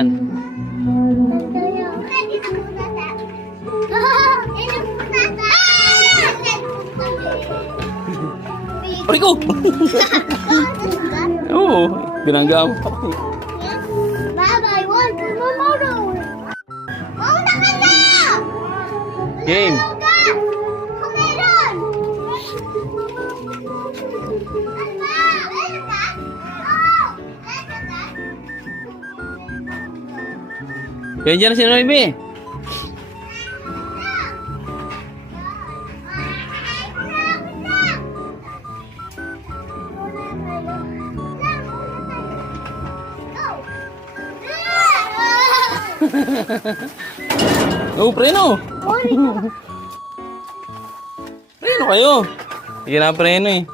Pari ko! Oo, binangga mo. Baba, I want tomorrow. Mauna ka na! Game. Meron! Yan dyan si Noemi. Oh, preno. Preno kayo. Sige na, preno eh.